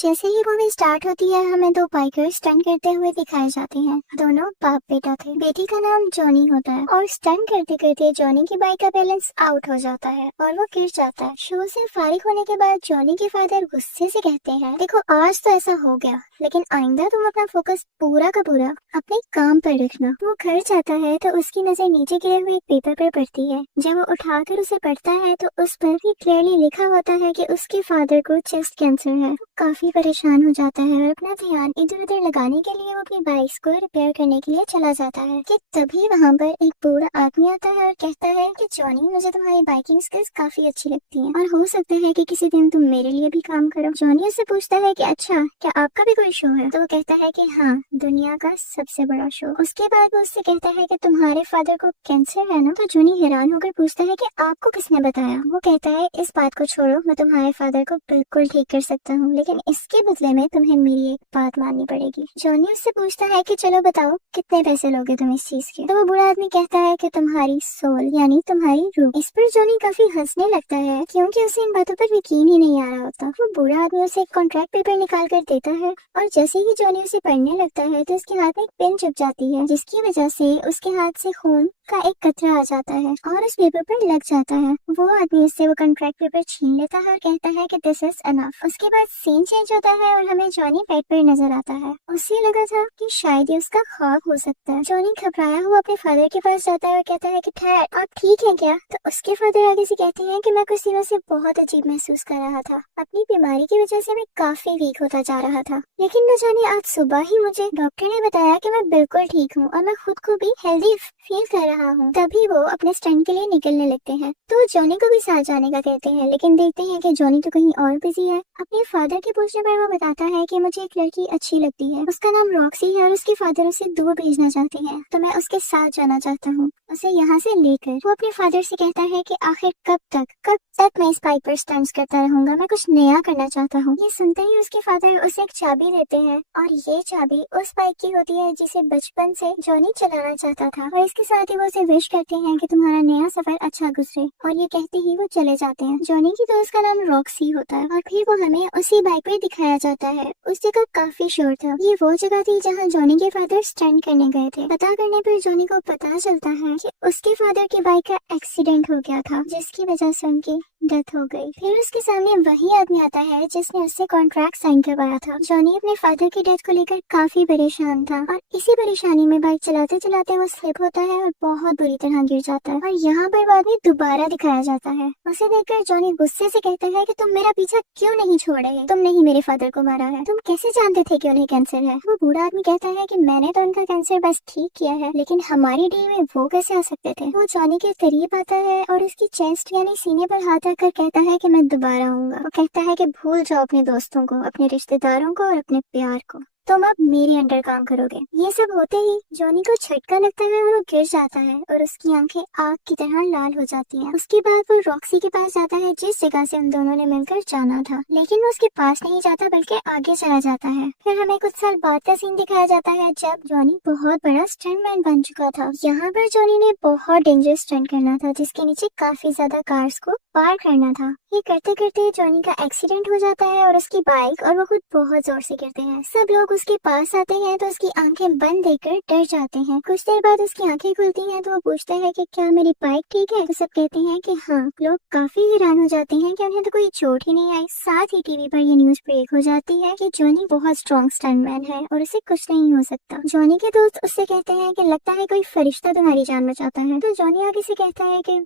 जैसे ही movie start होती है हमें दो बाइकर्स स्टंट करते हुए दिखाए जाते हैं। दोनों बाप बेटा थे। बेटी का नाम जॉनी होता है और स्टंट करते करते जॉनी की बाइक का बैलेंस आउट हो जाता है और वो गिर जाता है। शो से फारिग होने के बाद जॉनी के फादर गुस्से से कहते हैं, देखो आज तो ऐसा हो गया, लेकिन आइंदा तुम अपना फोकस पूरा का पूरा अपने काम पर रखना। वो घर जाता है तो उसकी नजर नीचे गिरे हुए एक पेपर पर पड़ती है। जब वो उठाकर उसे पढ़ता है तो उस पर भी क्लियरली लिखा होता है कि उसके फादर को चेस्ट कैंसर है। काफी परेशान हो जाता है और अपना ध्यान इधर उधर लगाने के लिए वो अपनी बाइक को रिपेयर करने के लिए चला जाता है कि तभी वहाँ पर एक बूढ़ा आदमी आता है और कहता है कि जॉनी, मुझे तुम्हारी बाइकिंग स्किल्स काफी अच्छी लगती हैं और हो सकता है कि किसी दिन तुम मेरे लिए भी काम करो। जॉनी उससे पूछता है कि अच्छा, क्या आपका भी कोई शो है? तो वो कहता है कि हाँ, दुनिया का सबसे बड़ा शो। उसके बाद वो उससे कहता है कि तुम्हारे फादर को कैंसर है ना? तो जॉनी हैरान होकर पूछता है कि आपको किसने बताया? वो कहता है, इस बात को छोड़ो, मैं तुम्हारे फादर को बिल्कुल ठीक कर सकता हूँ, लेकिन इसके बदले में तुम्हें मेरी एक बात माननी पड़ेगी। जॉनी उससे पूछता है कि चलो बताओ, कितने पैसे लोगे तुम इस चीज के? तो वो बूढ़ा आदमी कहता है कि तुम्हारी सोल यानी तुम्हारी रूह। इस पर जॉनी काफी हंसने लगता है क्योंकि उसे इन बातों पर यकीन ही नहीं आ रहा होता। वो बूढ़ा आदमी उसे एक कॉन्ट्रैक्ट पेपर निकाल कर देता है और जैसे ही जॉनी उसे पढ़ने लगता है तो उसके हाथ में एक पेन चुभ जाती है, जिसकी वजह से उसके हाथ से खून का एक कतरा आ जाता है और उस पेपर पर लग जाता है। वो आदमी उससे वो कॉन्ट्रैक्ट पेपर छीन लेता है और कहता है कि दिस इज अनफ। उसके बाद सीन चेंज होता है और हमें जॉनी बेड पर नजर आता है। उसे लगा था कि शायद ये उसका ख्वाब हो सकता है। जॉनी घबराया हुआ अपने फादर के पास जाता है और कहता है कि ठहर, आप ठीक है क्या? तो उसके फादर आगे से कहते हैं कि मैं कुछ दिनों से बहुत अजीब महसूस कर रहा था। अपनी बीमारी की वजह से मैं काफी वीक होता जा रहा था, लेकिन न जाने आज सुबह ही मुझे डॉक्टर ने बताया कि मैं बिल्कुल ठीक हूँ और मैं खुद को भी हेल्दी फील कर रहा हूँ। तभी वो अपने स्टंट के लिए निकलने लगते हैं तो जॉनी को भी साथ जाने का कहते हैं, लेकिन देखते हैं कि जॉनी तो कहीं और बिजी है। अपने फादर के पूछने पर वो बताता है कि मुझे एक लड़की अच्छी लगती है, उसका नाम रॉक्सी है और उसके फादर उसे दूर भेजना चाहते हैं, तो मैं उसके साथ जाना चाहता हूँ, उसे यहाँ से लेकर। वो अपने फादर से कहता है कि आखिर कब तक मैं इस बाइक पर स्टंट्स करता रहूंगा, मैं कुछ नया करना चाहता हूँ। ये सुनते ही उसके फादर उसे एक चाबी देते हैं और ये चाबी उस बाइक की होती है जिसे बचपन से जॉनी चलाना चाहता था, और इसके साथ ही वो उसे विश करते हैं कि तुम्हारा नया सफर अच्छा गुजरे, और ये कहते ही वो चले जाते हैं। जॉनी की दोस्त का नाम रॉक्सी होता है और फिर वो हमें उसी बाइक पे दिखाया जाता है। उस जगह काफी शोर था। ये वो जगह थी जहाँ जॉनी के फादर स्टंट करने गए थे। पता करने पर जॉनी को पता चलता है कि उसके फादर की बाइक का एक्सीडेंट हो गया था, जिसकी वजह से उनकी डेथ हो गई। फिर उसके सामने वही आदमी आता है जिसने उससे कॉन्ट्रैक्ट साइन करवाया था। जॉनी अपने फादर की डेथ को लेकर काफी परेशान था और इसी परेशानी में बाइक चलाते चलाते वो स्लिप होता है और बहुत बुरी तरह गिर जाता है, और यहाँ पर वो आदमी दोबारा दिखाया जाता है। उसे देखकर जॉनी गुस्से से कहता है कि तुम मेरा पीछा क्यों नहीं छोड़ रहे? तुमने ही मेरे फादर को मारा है, तुम कैसे जानते थे कि उन्हें कैंसर है? वो बूढ़ा आदमी कहता है कि मैंने तो उनका कैंसर बस ठीक किया है, लेकिन हमारी डील में वो कैसे आ सकते थे? वो जॉनी के करीब आता है और उसकी चेस्ट यानी सीने पर हाथ रखकर कहता है कि मैं दोबारा आऊंगा। वो कहता है कि भूल जाओ अपने दोस्तों को, अपने रिश्तेदारों को और अपने प्यार को, तुम अब मेरे अंडर काम करोगे। ये सब होते ही जॉनी को झटका लगता है और वो गिर जाता है और उसकी आंखें आग की तरह लाल हो जाती हैं। उसके बाद वो रॉक्सी के पास जाता है जिस जगह से उन दोनों ने मिलकर जाना था, लेकिन वो उसके पास नहीं जाता बल्कि आगे चला जाता है। फिर हमें कुछ साल बाद का सीन दिखाया जाता है जब जॉनी बहुत बड़ा स्टंटमैन बन चुका था। यहाँ पर जॉनी ने बहुत डेंजरस स्टंट करना था जिसके नीचे काफी ज्यादा कार्स को पार करना था। ये करते करते जॉनी का एक्सीडेंट हो जाता है और उसकी बाइक और वो खुद बहुत जोर से गिरते हैं। सब लोग उसके पास आते हैं तो उसकी आंखें बंद देखकर डर जाते हैं। कुछ देर बाद उसकी आंखें खुलती हैं तो वो पूछता है कि क्या मेरी बाइक ठीक है? तो सब कहते हैं कि हाँ। लोग काफी हैरान हो जाते हैं कि उन्हें तो कोई चोट ही नहीं आई। साथ ही टीवी पर ये न्यूज ब्रेक हो जाती है कि जॉनी बहुत स्ट्रॉन्ग स्टंटमैन है और उसे कुछ नहीं हो सकता। जॉनी के दोस्त उससे कहते हैं कि लगता है कोई फरिश्ता तुम्हारी जान बचाता है। तो जॉनी आगे से कहता है कि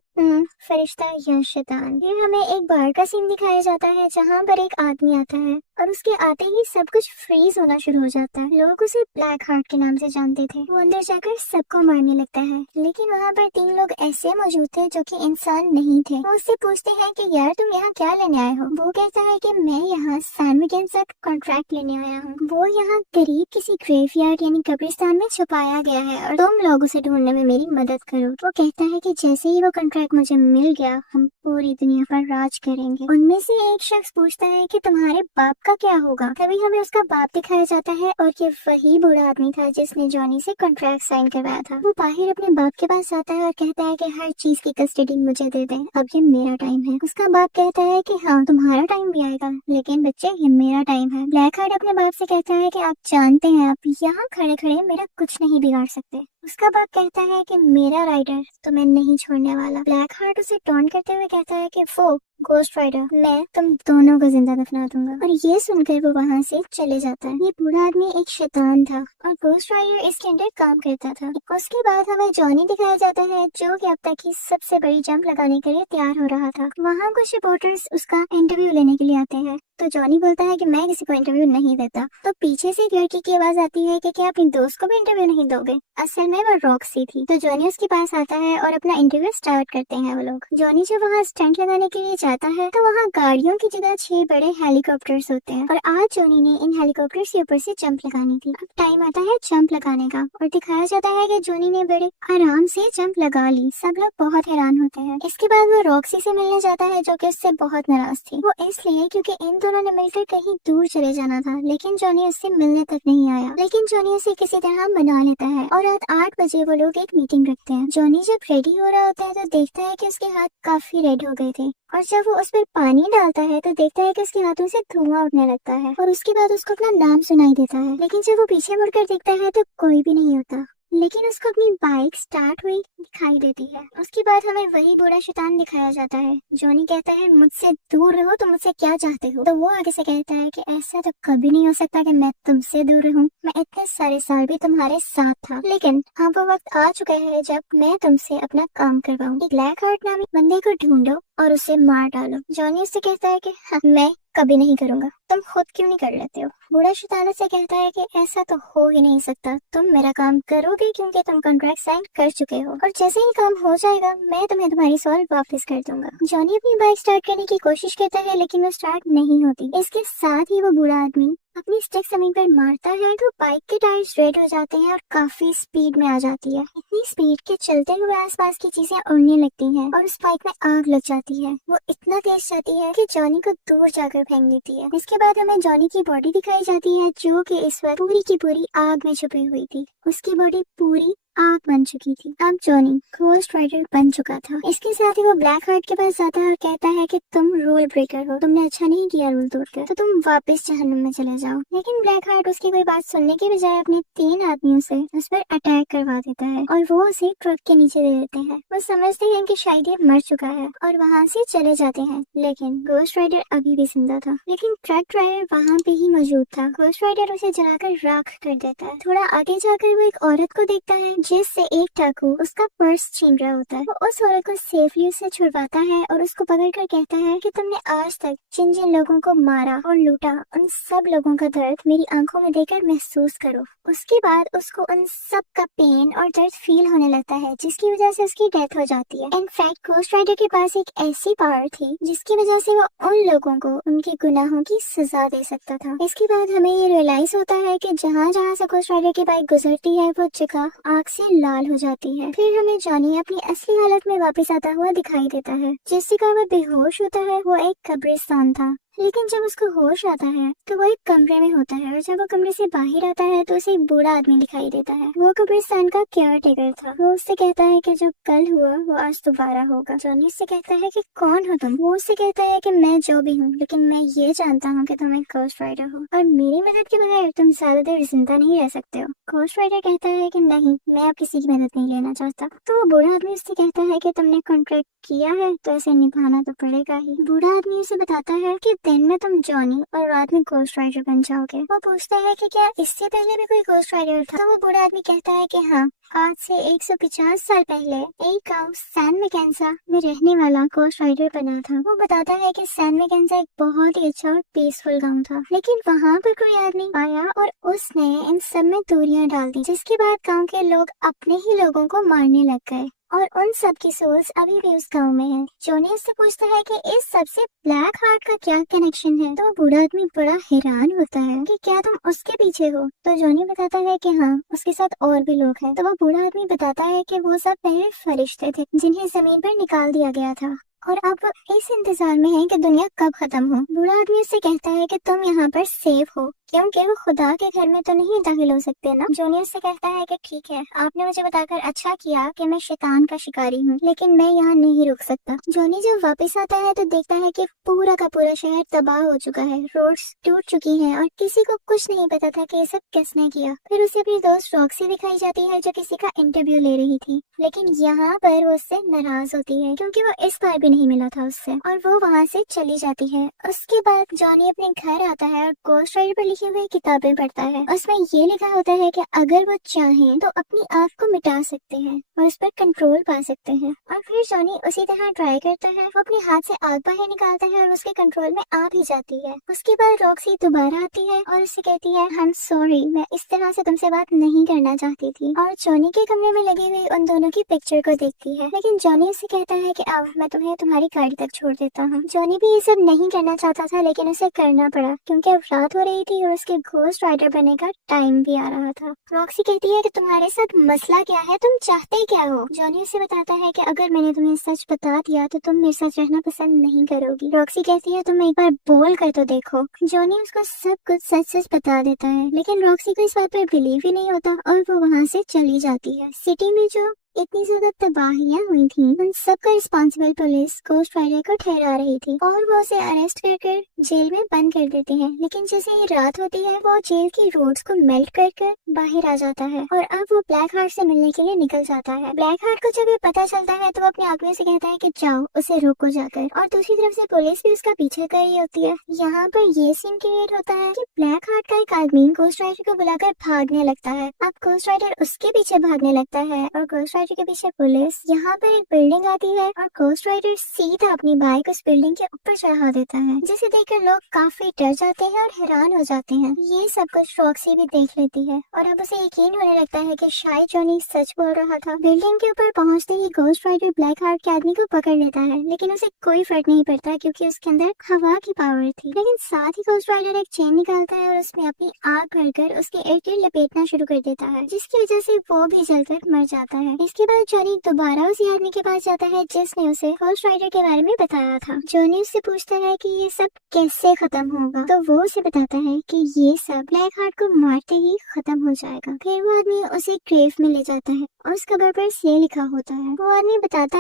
फरिश्ता या शैतान। फिर हमें एक बार का सीन दिखाया जाता है जहाँ पर एक आदमी आता है और उसके आते ही सब कुछ फ्रीज होना शुरू हो जाता है। लोग उसे ब्लैक हार्ट के नाम से जानते थे। वो अंदर जाकर सबको मारने लगता है, लेकिन वहाँ पर 3 लोग ऐसे मौजूद थे जो कि इंसान नहीं थे। वो उससे पूछते हैं कि यार तुम यहाँ क्या लेने आए हो? वो कहता है कि मैं यहाँ सैंडविच का कॉन्ट्रैक्ट लेने आया हूँ। वो यहाँ करीब किसी ग्रेवयार्ड यानी कब्रिस्तान में छुपाया गया है और तुम लोग उसे ढूंढने में मेरी मदद करो। वो कहता है कि जैसे ही वो कॉन्ट्रैक्ट मुझे मिल गया हम पूरी दुनिया पर राज करेंगे। उनमें से एक शख्स पूछता है कि तुम्हारे बाप का उसका क्या होगा। तभी हमें उसका बाप दिखाया जाता है और ये वही बूढ़ा आदमी था जिसने जॉनी से कॉन्ट्रैक्ट साइन करवाया था। वो बाहर अपने बाप के पास आता है और कहता है कि हर चीज की कस्टडी मुझे दे दे, अब ये मेरा टाइम है। उसका बाप कहता है कि हाँ तुम्हारा टाइम भी आएगा, लेकिन बच्चे ये मेरा टाइम है। ब्लैक हार्ट अपने बाप से कहता है कि आप जानते हैं आप यहाँ खड़े खड़े मेरा कुछ नहीं बिगाड़ सकते। उसका बाप कहता है कि मेरा राइडर तो मैं नहीं छोड़ने वाला। ब्लैक हार्ट उसे टॉन्ट करते हुए कहता है कि वो गोस्ट राइडर मैं तुम दोनों को जिंदा दफना दूंगा, और ये सुनकर वो वहाँ से चले जाता है। ये बूढ़ा आदमी एक शैतान था और गोस्ट राइडर इसके अंदर काम करता था। उसके बाद हमें जॉनी दिखाया जाता है जो कि अब तक की सबसे बड़ी जंप लगाने के लिए तैयार हो रहा था। वहाँ कुछ रिपोर्टर्स उसका इंटरव्यू लेने के लिए आते हैं, तो जॉनी बोलता है कि मैं किसी को इंटरव्यू नहीं देता। तो पीछे से एक लड़की की आवाज आती है कि क्या अपनी दोस्त को भी इंटरव्यू नहीं दोगे। असल में वो रॉक्सी थी। तो जॉनी उसके पास आता है और अपना इंटरव्यू स्टार्ट करते हैं वो लोग। जॉनी जब वहाँ स्टंट लगाने के लिए जाता है तो वहाँ गाड़ियों की जगह 6 बड़े हेलीकॉप्टर्स होते हैं और आज जॉनी ने इन हेलीकॉप्टर्स के ऊपर से जंप लगानी थी। अब टाइम आता है जंप लगाने का और दिखाया जाता है कि जॉनी ने बड़े आराम से जंप लगा ली। सब लोग बहुत हैरान होते हैं। इसके बाद वो रॉक्सी से मिलने जाता है जो कि उससे बहुत नाराज थी। वो इसलिए क्योंकि इन दोनों ने मिलकर कहीं दूर चले जाना था, लेकिन जॉनी उससे मिलने तक नहीं आया। लेकिन जॉनी उसे किसी तरह मना लेता है और रात 8 बजे वो लोग एक मीटिंग रखते हैं। जॉनी जब रेडी हो रहा होता है तो देखता है कि उसके हाथ काफी रेड हो गए थे, और जब वो उस पर पानी डालता है तो देखता है कि उसके हाथों से धुआं उठने लगता है और उसके बाद उसको अपना नाम सुनाई देता है। लेकिन जब वो पीछे मुड़कर देखता है तो कोई भी नहीं होता, लेकिन उसको अपनी बाइक स्टार्ट हुई दिखाई देती है। उसके बाद हमें वही बूढ़ा शैतान दिखाया जाता है। जॉनी कहता है मुझसे दूर रहो, तो मुझसे क्या चाहते हो। तो वो आगे से कहता है कि ऐसा तो कभी नहीं हो सकता कि मैं तुमसे दूर रहूं, मैं इतने सारे साल भी तुम्हारे साथ था, लेकिन अब वो वक्त आ चुका है जब मैं तुमसे अपना काम करवाऊं। एक ब्लैक हार्ट नामी बंदे को ढूंढो और उसे मार डालो। जॉनी उससे कहता है कि हाँ, मैं कभी नहीं करूंगा, तुम खुद क्यों नहीं कर लेते हो। बूढ़ा शैतान से कहता है कि ऐसा तो हो ही नहीं सकता, तुम मेरा काम करोगे क्योंकि तुम कॉन्ट्रैक्ट साइन कर चुके हो, और जैसे ही काम हो जाएगा मैं तुम्हें तुम्हारी सॉल वापस कर दूंगा। जॉनी अपनी बाइक स्टार्ट करने की कोशिश करता है लेकिन वो स्टार्ट नहीं होती। इसके साथ ही वो बूढ़ा आदमी अपनी स्टिक जमीन पर मारता है तो बाइक के टायर्स रेड हो जाते हैं और काफी स्पीड में आ जाती है। इतनी स्पीड के चलते हुए आसपास की चीजें उड़ने लगती हैं और उस बाइक में आग लग जाती है। वो इतना तेज जाती है कि जॉनी को दूर जाकर फेंक देती है। इसके बाद हमें जॉनी की बॉडी दिखाई जाती है जो कि इस वक्त पूरी की पूरी आग में छुपी हुई थी। उसकी बॉडी पूरी आग बन चुकी थी। अब जॉनी घोस्ट राइडर बन चुका था। इसके साथ ही वो ब्लैक हार्ट के पास जाता है और कहता है कि तुम रूल ब्रेकर हो, तुमने अच्छा नहीं किया रूल तोड़कर, तो तुम वापस जहन्नुम में चले जाओ। लेकिन ब्लैक हार्ट उसकी कोई बात सुनने के बजाय अपने 3 आदमियों से उस पर अटैक करवा देता है और वो उसे ट्रक के नीचे दे देते हैं। वो समझते हैं कि शायद ये मर चुका है और वहाँ से चले जाते हैं, लेकिन घोस्ट राइडर अभी भी जिंदा था। लेकिन ट्रक ड्राइवर वहाँ पे ही मौजूद था। घोस्ट राइडर उसे जलाकर राख कर देता है। थोड़ा आगे जाकर वो एक औरत को देखता है जिससे एक डाकू उसका पर्स छीन रहा होता है। वो उस औरत को सेफली उससे छुड़वाता है और उसको पकड़कर कहता है कि तुमने आज तक जिन जिन लोगों को मारा और लूटा उन सब लोगों का दर्द मेरी आंखों में देखकर महसूस करो। उसके बाद उसको उन सब का पेन और दर्द फील होने लगता है जिसकी वजह से उसकी डेथ हो जाती है। इनफैक्ट घोस्ट राइडर के पास एक ऐसी पावर थी जिसकी वजह से वो उन लोगों को उनके गुनाहों की सजा दे सकता था। इसके बाद हमें ये रियलाइज होता है कि जहाँ जहाँ से घोस्ट राइडर की बाइक गुजरती है वो जगह आग से लाल हो जाती है। फिर हमें जॉनी अपनी असली हालत में वापस आता हुआ दिखाई देता है। जिस जगह वो बेहोश होता है वो एक कब्रिस्तान था, लेकिन जब उसको होश आता है तो वो एक कमरे में होता है और जब वो कमरे से बाहर आता है तो उसे एक बूढ़ा आदमी दिखाई देता है। वो कब्रिस्तान का केयर टेकर था। वो उससे कहता है कि जो कल हुआ वो आज दोबारा होगा। जॉनी उससे कहता है कि कौन हो तुम। वो उससे कहता है कि मैं जो भी हूँ, लेकिन मैं ये जानता हूँ कि तुम एक घोस्ट राइडर हो और मेरी मदद के बगैर तुम ज्यादा देर जिंदा नहीं रह सकते हो। घोस्ट राइडर कहता है कि नहीं, मैं अब किसी की मदद नहीं लेना चाहता। तो वो बूढ़ा आदमी उससे कहता है कि तुमने कॉन्ट्रैक्ट किया है तो ऐसे निभाना तो पड़ेगा ही। बूढ़ा आदमी उसे बताता है कि दिन में तुम जॉनी और रात में घोस्ट राइडर बन जाओगे। वो पूछता है कि क्या इससे पहले भी कोई घोस्ट राइडर था। तो वो बूढ़ा आदमी कहता है कि हाँ, आज से 150 साल पहले एक गांव सैन मैकेन्जा में रहने वाला घोस्ट राइडर बना था। वो बताता है कि सैन मैकेन्जा एक बहुत ही अच्छा और पीसफुल गांव था, लेकिन वहाँ पर कोई आदमी आया और उसने इन सब में दूरियां डाल दी, जिसके बाद गांव के लोग अपने ही लोगों को मारने लग गए और उन सब की सोल्स अभी भी उस गांव में है। जॉनी उससे पूछता है कि इस सब से ब्लैक हार्ट का क्या कनेक्शन है। तो बूढ़ा आदमी बड़ा हैरान होता है कि क्या तुम उसके पीछे हो। तो जॉनी बताता है कि हाँ, उसके साथ और भी लोग हैं। तो वो बूढ़ा आदमी बताता है कि वो सब पहले फरिश्ते थे जिन्हें जमीन पर निकाल दिया गया था और अब वो इस इंतजार में है कि दुनिया कब खत्म हो। बूढ़ा आदमी उससे कहता है कि तुम यहाँ पर सेफ हो क्योंकि वो खुदा के घर में तो नहीं दाखिल हो सकते ना। जॉनी उससे कहता है कि ठीक है, आपने मुझे बताकर अच्छा किया कि मैं शैतान का शिकारी हूँ, लेकिन मैं यहाँ नहीं रुक सकता। जॉनी जब वापस आता है तो देखता है कि पूरा का पूरा शहर तबाह हो चुका है, रोड्स टूट चुकी हैं और किसी को कुछ नहीं पता था कि ये सब किसने किया। फिर उसे अपनी दोस्त रॉक्सी दिखाई जाती है जो किसी का इंटरव्यू ले रही थी, लेकिन यहाँ पर वो उससे नाराज होती है क्योंकि वो इस बार भी नहीं मिला था उससे, और वो वहाँ से चली जाती है। उसके बाद जॉनी अपने घर आता है और गोस्ट राइडर पर लिखी हुई किताबें पढ़ता है। उसमें ये लिखा होता है कि अगर वो चाहें तो अपनी आग को मिटा सकते हैं और उस पर कंट्रोल पा सकते हैं। और फिर जॉनी उसी तरह ट्राई करता है, वो अपने हाथ से आग बाहर निकालता है और उसके कंट्रोल में आ भी जाती है। उसके बाद रॉक्सी दोबारा आती है और उससे कहती है आई एम सॉरी, मैं इस तरह से तुमसे बात नहीं करना चाहती थी, और जॉनी के कमरे में लगी हुई उन दोनों की पिक्चर को देखती है। लेकिन जॉनी उससे कहता है कि अब मैं तुम्हें तुम्हारी गाड़ी तक छोड़ देता हूँ। जॉनी भी ये सब नहीं करना चाहता था, लेकिन उसे करना पड़ा क्योंकि अब रात हो रही थी और उसके घोस्ट राइडर बनने का टाइम भी आ रहा था। रॉक्सी कहती है कि तुम्हारे साथ मसला क्या है, तुम चाहते क्या हो। जॉनी उसे बताता है कि अगर मैंने तुम्हें सच बता दिया तो तुम मेरे साथ रहना पसंद नहीं करोगी। रॉक्सी कहती है तुम एक बार बोल कर तो देखो। जॉनी उसको सब कुछ सच सच बता देता है, लेकिन रॉक्सी को इस बात पर बिलीव ही नहीं होता और वो वहाँ से चली जाती है। सिटी में जो इतनी ज्यादा तबाहियां हुई थी, उन सब का रिस्पॉन्सिबल पुलिस गोस्ट राइडर को ठहरा रही थी और वो उसे अरेस्ट कर जेल में बंद कर देते हैं। लेकिन जैसे ही रात होती है वो जेल की रोड्स को मेल्ट कर बाहर आ जाता है और अब वो ब्लैक हार्ट से मिलने के लिए निकल जाता है। ब्लैक हार्ट को जब ये पता चलता है तो वो अपने आदमी से कहता है कि जाओ उसे रोको जाकर, और दूसरी तरफ से पुलिस भी उसका पीछे कर रही होती है। यहाँ पर ये सीन क्रिएट होता है कि ब्लैक हार्ट का एक आदमी गोस्ट राइडर को बुलाकर भागने लगता है। अब गोस्ट राइडर उसके पीछे भागने लगता है और गोस्ट राइडर के पीछे पुलिस। यहाँ पर एक बिल्डिंग आती है और गोस्ट राइडर सीधा अपनी बाइक उस बिल्डिंग के ऊपर चढ़ा देता है, जिसे देखकर लोग काफी डर जाते हैं और हैरान हो जाते हैं। ये सब कुछ रॉक्सी भी देख लेती है और अब उसे यकीन होने लगता है कि शायद जॉनी सच बोल रहा था। बिल्डिंग के ऊपर पहुँचते ही गोस्ट राइडर ब्लैक हार्ट के आदमी को पकड़ लेता है, लेकिन उसे कोई फर्क नहीं पड़ता क्योंकि उसके अंदर हवा की पावर थी। लेकिन साथ ही गोस्ट राइडर एक चेन निकालता है और उसमें अपनी आग भरकर उसके इर्द गिर्द लपेटना शुरू कर देता है, जिसकी वजह से वो भी जलकर मर जाता है। इसके बाद जॉनी दोबारा उसी आदमी के पास जाता है जिसने उसे गोस्ट राइडर के बारे में बताया था। जॉनी उससे पूछता है कि ये सब कैसे खत्म होगा, तो वो उसे बताता है कि ये सब ब्लैक हार्ट को मारते ही खत्म हो जाएगा। फिर वो आदमी उसे ग्रेव में ले जाता है और उस कबर पर ये लिखा होता है। वो आदमी बताता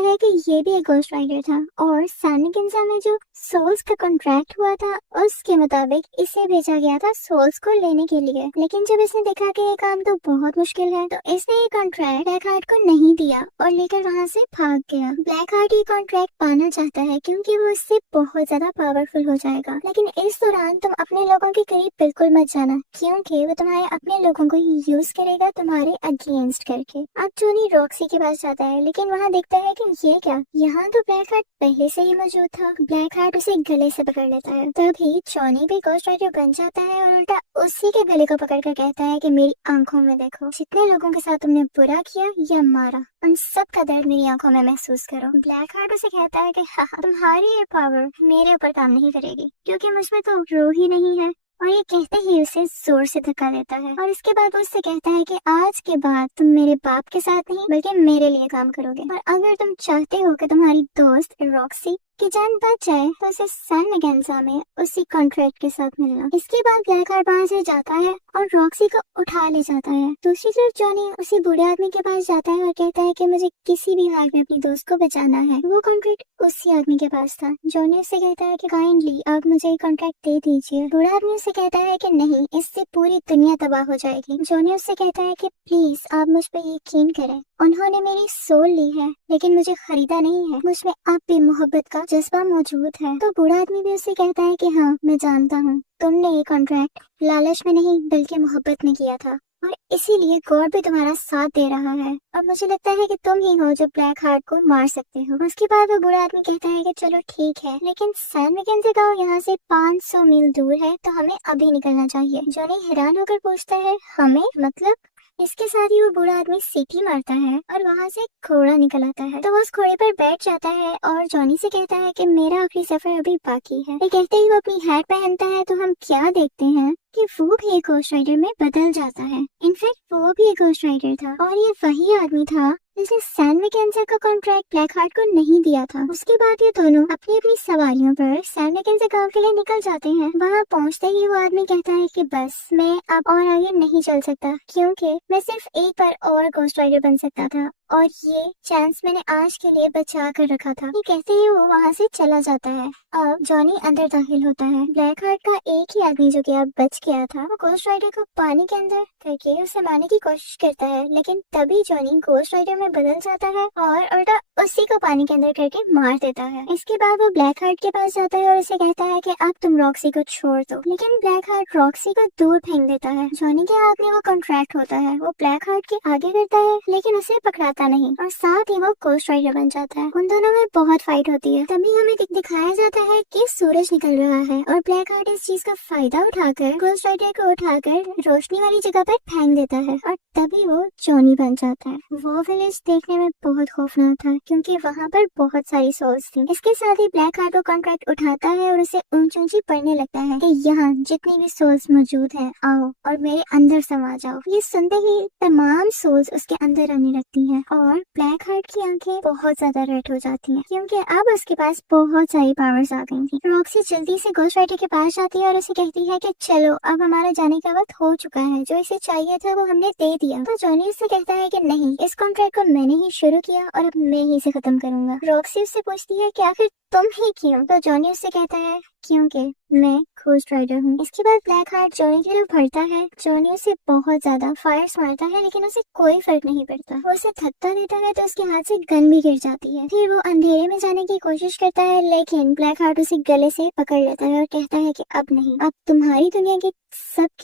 है कि ये भी एक गोस्ट राइडर था और सैनिकिंजा में जो सोल्स का कॉन्ट्रैक्ट हुआ था उसके मुताबिक इसे भेजा गया था सोल्स को लेने के लिए। लेकिन जब इसने देखा कि ये काम तो बहुत मुश्किल है तो इसने ये कॉन्ट्रैक्ट ब्लैक हार्ट को नहीं दिया और लेकर वहाँ से भाग गया। ब्लैक हार्ट ये कॉन्ट्रैक्ट पाना चाहता है क्योंकि वो इससे बहुत ज्यादा पावरफुल हो जाएगा, लेकिन इस दौरान तुम अपने लोगों के करीब बिल्कुल मत जाना क्योंकि वो तुम्हारे अपने लोगों को यूज करेगा तुम्हारे अगेंस्ट करके। अब जॉनी रॉक्सी के पास जाता है, लेकिन वहाँ देखता है कि ये क्या, यहाँ तो ब्लैक हार्ट पहले से ही मौजूद था। ब्लैक हार्ट उसे गले से पकड़ लेता है। तभी जॉनी भी गोस्ट राइडर बन जाता है और उल्टा उसी के गले को पकड़ कर कहता है कि मेरी आंखों में देखो, जितने लोगों के साथ तुमने बुरा किया या मारा उन सब का दर्द मेरी आंखों में महसूस करो। ब्लैक हार्ट उसे कहता है कि हाँ, तुम्हारी ये पावर मेरे ऊपर काम नहीं करेगी क्योंकि मुझमें तो रूह ही नहीं है, और ये कहते ही उसे जोर से धक्का देता है। और इसके बाद वो उससे कहता है कि आज के बाद तुम मेरे बाप के साथ नहीं बल्कि मेरे लिए काम करोगे, और अगर तुम चाहते हो कि तुम्हारी दोस्त रॉक्सी की जान बच जाए तो उसे सन मैकेन्जा में उसी कॉन्ट्रैक्ट के साथ मिलना। इसके बाद ब्लैक हार्ट वहाँ से जाता है और रॉक्सी को उठा ले जाता है। दूसरी तरफ जॉनी उसी बूढ़े आदमी के पास जाता है और कहता है कि मुझे किसी भी हाल में अपनी दोस्त को बचाना है। वो कॉन्ट्रैक्ट उसी आदमी के पास था। जॉनी उससे कहता है कि काइंडली आप मुझे ये कॉन्ट्रैक्ट दे दीजिए। बूढ़ा आदमी उससे कहता है कि नहीं, इससे पूरी दुनिया तबाह हो जाएगी। जॉनी उससे कहता है कि प्लीज आप मुझ पर यकीन करें, उन्होंने मेरी सोल ली है लेकिन मुझे खरीदा नहीं है, मुझ में अब भी मोहब्बत का जज्बा मौजूद है। तो बूढ़ा आदमी भी उससे कहता है कि हाँ मैं जानता हूँ, तुमने ये कॉन्ट्रैक्ट लालच में नहीं बल्कि मोहब्बत में किया था और इसीलिए गॉड भी तुम्हारा साथ दे रहा है, और मुझे लगता है कि तुम ही हो जो ब्लैक हार्ट को मार सकते हो। उसके बाद वो बूढ़ा आदमी कहता है कि चलो ठीक है, लेकिन सैन मैकेन्जी गांव यहाँ से 500 मील दूर है तो हमें अभी निकलना चाहिए। जॉनी हैरान होकर पूछता है हमें, मतलब? इसके साथ ही वो बूढ़ा आदमी सीटी मारता है और वहाँ से एक घोड़ा निकल आता है। तो वो उस घोड़े पर बैठ जाता है और जॉनी से कहता है कि मेरा आखिरी सफर अभी बाकी है। ये कहते ही वो अपनी हैट पहनता है तो हम क्या देखते हैं कि वो भी एक घोस्ट राइडर में बदल जाता है। इनफैक्ट वो भी एक घोस्ट राइडर था और ये वही आदमी था इसने सैन मैकेंजी का कॉन्ट्रैक्ट ब्लैक हार्ट को नहीं दिया था। उसके बाद ये दोनों अपनी अपनी सवारियों पर सैन मैकेंजी गांव के लिए निकल जाते हैं। वहाँ पहुँचते ही वो आदमी कहता है कि बस मैं अब और आगे नहीं चल सकता, क्योंकि मैं सिर्फ एक बार और घोस्ट राइडर बन सकता था और ये चांस मैंने आज के लिए बचा कर रखा था। ये कहते ही वो वहाँ से चला जाता है। अब जॉनी अंदर दाखिल होता है। ब्लैक हार्ट का एक ही आदमी जो कि अब बच गया था, वो घोस्ट राइडर को पानी के अंदर करके उसे मारने की कोशिश करता है, लेकिन तभी जॉनी घोस्ट राइडर में बदल जाता है और उल्टा उसी को पानी के अंदर करके मार देता है। इसके बाद वो ब्लैक हार्ट के पास जाता है और उसे कहता है कि अब तुम रॉक्सी को छोड़ दो, लेकिन ब्लैक हार्ट रॉक्सी को दूर फेंक देता है। जॉनी के हाथ में वो कॉन्ट्रैक्ट होता है। वो ब्लैक हार्ट के आगे करता है, लेकिन उसे पकड़ाता नहीं और साथ ही वो घोस्ट राइडर बन जाता है। उन दोनों में बहुत फाइट होती है। तभी हमें दिखाया जाता है कि सूरज निकल रहा है और ब्लैक हार्ट इस चीज का फायदा उठाकर घोस्ट राइडर को उठाकर रोशनी वाली जगह पर फेंक देता है और तभी वो जॉनी बन जाता है। वो विलेज देखने में बहुत खौफनाक था, क्योंकि वहाँ पर बहुत सारी सोल्स थी। इसके साथ ही ब्लैक हार्ट को कॉन्ट्रैक्ट उठाता है और उसे ऊंची ऊंची पड़ने लगता है कि यहाँ जितनी भी सोल्स मौजूद है आओ और मेरे अंदर समा जाओ। ये सुनते ही तमाम सोल्स उसके अंदर आने लगती हैं और ब्लैक हार्ट की आंखें बहुत ज्यादा रेड हो जाती हैं, क्योंकि अब उसके पास बहुत सारी पावर्स आ गई थी। रॉक्सी जल्दी से घोस्ट राइडर के पास जाती है और उसे कहती है कि चलो अब हमारा जाने का वक्त हो चुका है, जो इसे चाहिए था वो हमने दे दिया। तो जॉनी उससे कहता है कि नहीं, इस कॉन्ट्रैक्ट को मैंने ही शुरू किया और अब मैं ही इसे खत्म करूंगा। रॉक्सी उससे पूछती है कि आखिर तुम ही क्यों? तो जॉनी उससे कहता है क्योंकि मैं घोस्ट राइडर हूँ। इसके बाद ब्लैक हार्ट जॉनी की तरफ बढ़ता है। जॉनी उसे बहुत ज्यादा फायर्स मारता है, लेकिन उसे कोई फर्क नहीं पड़ता। वो उसे धक्का देता है तो उसके हाथ से गन भी गिर जाती है। फिर वो अंधेरे में जाने की कोशिश करता है, लेकिन ब्लैक हार्ट उसे गले से पकड़ लेता है और कहता है कि अब नहीं, अब तुम्हारी दुनिया की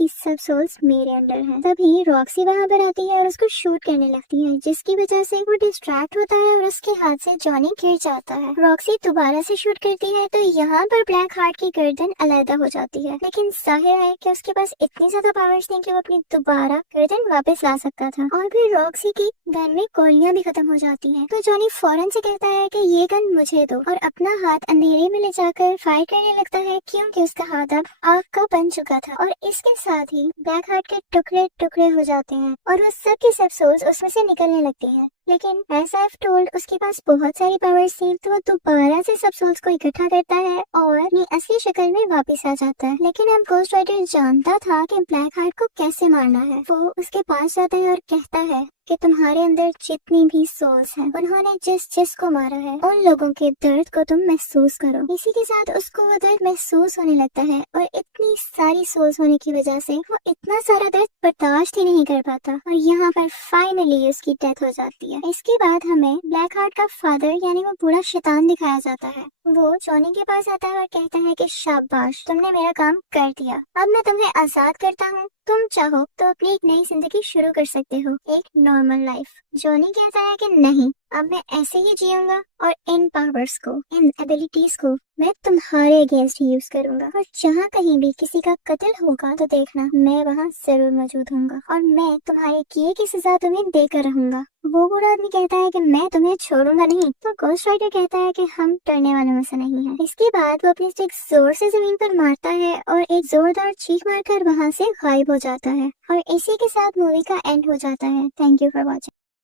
सब सोल्स मेरे अंडर हैं। तभी रॉक्सी वहाँ पर आती है और उसको शूट करने लगती है, जिसकी वजह से वो डिस्ट्रैक्ट होता है और उसके हाथ से जॉनी गिर जाता है। रॉक्सी दोबारा से शूट करती है तो यहाँ पर ब्लैक हार्ट की गर्दन अलग हो जाती है, लेकिन जाहिर है कि उसके पास इतनी ज्यादा पावर्स थी कि वो अपनी दोबारा गर्दन वापस ला सकता था। और फिर रॉक्सी की गन में गोलियां भी खत्म हो जाती हैं। तो जॉनी फौरन से कहता है कि ये गन मुझे दो और अपना हाथ अंधेरे में ले जाकर फायर करने लगता है, क्योंकि उसका हाथ अब आग का बन चुका था। और इसके साथ ही ब्लैक हार्ट के टुकड़े टुकड़े हो जाते हैं और वो सब के सब सोल्स उसमें से निकलने लगती हैं। लेकिन एज आई हैव टोल्ड, उसके पास बहुत सारी पावर्स थी, तो वो दोबारा से सब सोल्स को इकट्ठा करता है और अपनी असली शक्ल में वापस आ जाता है। लेकिन अब घोस्ट राइडर जानता था कि ब्लैक हार्ट को कैसे मारना है। वो उसके पास जाता है और कहता है कि तुम्हारे अंदर जितनी भी सोल्स हैं, उन्होंने जिस को मारा है, उन लोगों के दर्द को तुम महसूस करो। इसी के साथ उसको वो दर्द महसूस होने लगता है और इतनी सारी सोल्स होने की वजह से वो इतना सारा दर्द बर्दाश्त ही नहीं कर पाता और यहाँ पर फाइनली उसकी डेथ हो जाती है। इसके बाद हमें ब्लैक हार्ट का फादर यानी वो बूढ़ा शैतान दिखाया जाता है। वो जॉनी के पास आता है और कहता है कि शाबाश, तुमने मेरा काम कर दिया, अब मैं तुम्हें आजाद करता हूँ, तुम चाहो तो अपनी एक नई जिंदगी शुरू कर सकते हो, एक नॉर्मल लाइफ। जॉनी कहता है कि नहीं, अब मैं ऐसे ही जीऊंगा और इन पावर्स को, इन एबिलिटीज को मैं तुम्हारे अगेंस्ट ही यूज करूंगा और जहाँ कहीं भी किसी का कत्ल होगा तो देखना मैं वहाँ जरूर मौजूद होऊंगा और मैं तुम्हारे किए की सजा तुम्हें देकर रहूंगा। वो बूढ़ा आदमी कहता है कि मैं तुम्हें छोड़ूंगा नहीं। तो घोस्ट राइडर कहता है कि हम डरने वालों में से नहीं है। इसके बाद वो अपनी स्टिक जोर से जमीन पर मारता है और एक जोरदार चीख मारकर वहाँ से गायब हो जाता है और इसी के साथ मूवी का एंड हो जाता है। Thank you for watching.